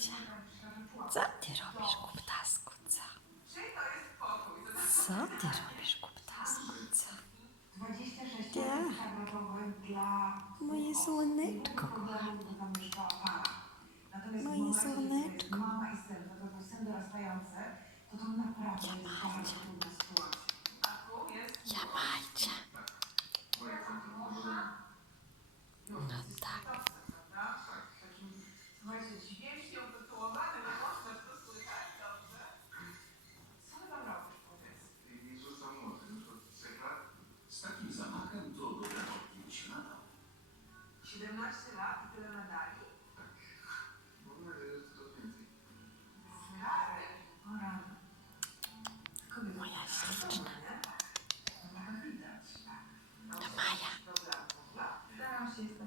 Majcia, co ty robisz, Kuptasku, co? Co ty robisz, Kuptasku, co? Tak, moje słoneczko kochane, moje słoneczko. Jamajcia. No tak. Słuchajcie, dźwięki otytułowane, nie można to słychać dobrze. Co ty tam robisz, powiedz? Nie rzucam młodym już od 3 lat. Z takim zamachem to do rewolki się nadał. 17 lat i tyle medali?